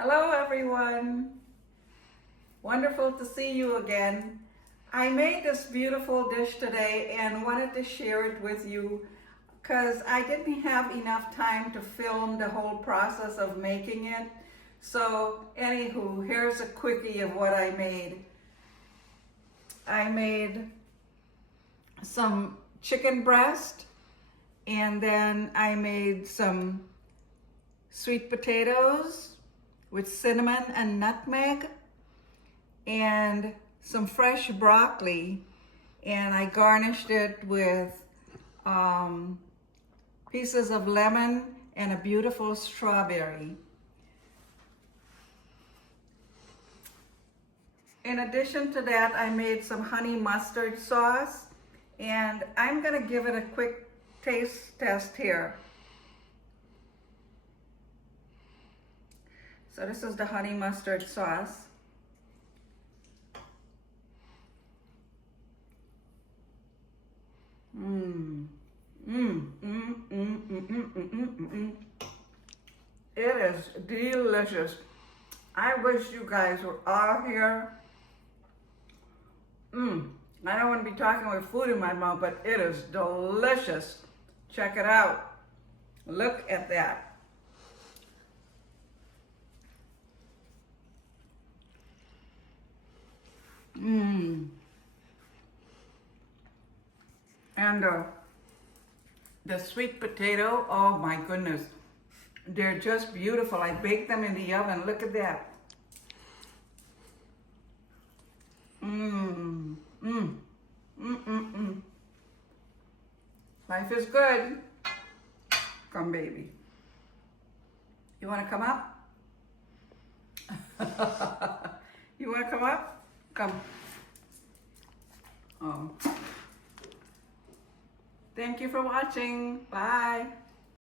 Hello everyone. Wonderful to see you again. I made this beautiful dish today and wanted to share it with you because I didn't have enough time to film the whole process of making it. So anywho, here's a quickie of what I made. I made some chicken breast, and then I made some sweet potatoes with cinnamon and nutmeg, and some fresh broccoli, and I garnished it with pieces of lemon and a beautiful strawberry. In addition to that, I made some honey mustard sauce, and I'm gonna give it a quick taste test here. So this is the honey mustard sauce. It is delicious. I wish you guys were all here. I don't want to be talking with food in my mouth, but it is delicious. Check it out. Look at that. And the sweet potato, oh my goodness. They're just beautiful. I baked them in the oven. Look at that. Life is good. Come, baby. You want to come up? You want to come up? Come. Oh. Thank you for watching. Bye.